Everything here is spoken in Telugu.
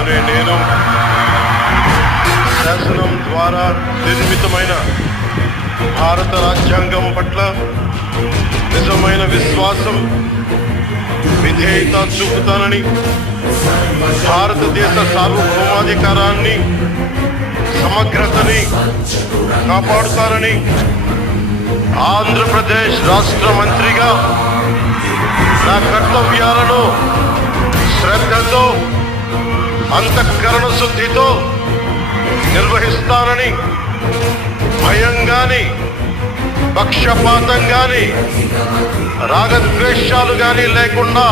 అనే నేను శాసనం ద్వారా నిర్మితమైన భారత రాజ్యాంగం పట్ల నిజమైన విశ్వాసం, విధేయత చూపుతానని, భారతదేశ సార్వభౌమాధికారాన్ని, సమగ్రతని కాపాడుతానని ఆంధ్రప్రదేశ్ రాష్ట్ర మంత్రిగా నా కర్తవ్యాలను శ్రద్ధతో, అంతఃకరణ శుద్ధితో నిర్వహిస్తానని, భయం గాని, పక్షపాతం గాని, రాగద్వేషాలు గాని లేకుండా